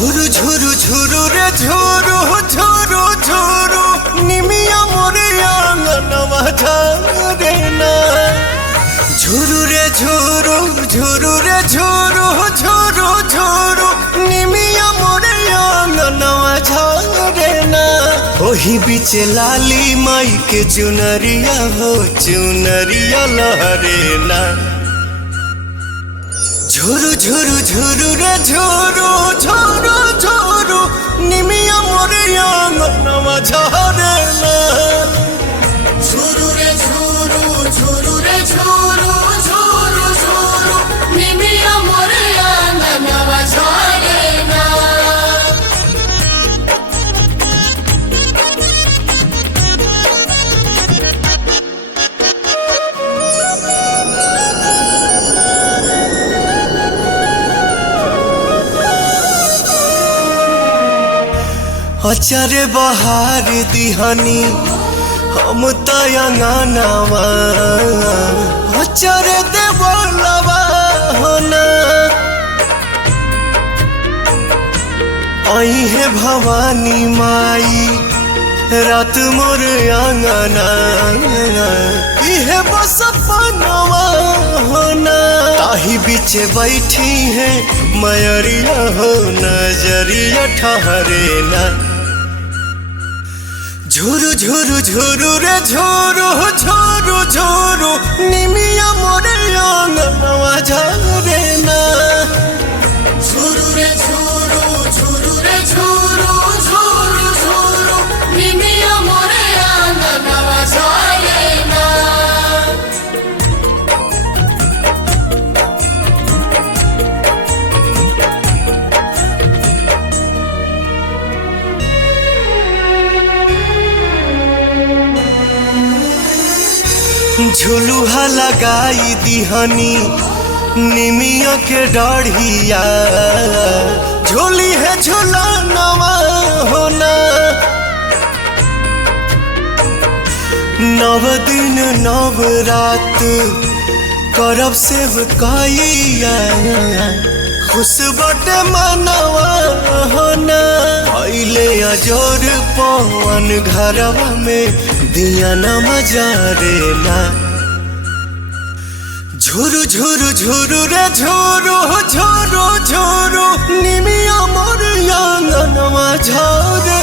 झुरु झुरु झुरु रे झुरु झुरु झुरु निमिया मोरे आंगनवा झारे ना। झुरु रे झुरु झुरु रे झुरु झुरु झुरु निमिया मोरे आंगनवा झारे ना। ओही बीच लाली माई के चुनरिया हो चुनरिया लहरे ना। झुरु झुरु झुरु रे झुरु झुरु झुरु निमिया मोरे आंगनवा झारे ना। झुरु रे झुरु झुरु रे झुरु झुरु झुरु निमिया मोरे आंगनवा झारे ना। अचारे बहार दिहानी हम तयंगनवा अचारे देवलवा होना। आई है भवानी माई रात मोर आंगना इहे बस पनवा होना। ताही बीच बैठी है मयरिया हो नजरिया ठहरे ना। झुरु झुरु झुरु रे झुरु झुरु झुरु निमिया मोरे आंगनवा झारे ना। झुरु रे झुरु झुरु रे झुरु झुरु झुरु निमिया मोरे आंगनवा झारे ना। झुलुहा लगाई दिहनी निमिया के डाढ़िया झोली है झुलनवा होना। नव दिन नव रात करब सेवकाइया खुश बटे मनवा होना। पहले अजोर पवन घरवा में दिया न मजारे ना। झुरु झुरु झुरु रे झुरु झुरु झुरु निमिया मोर आंगनवा झारे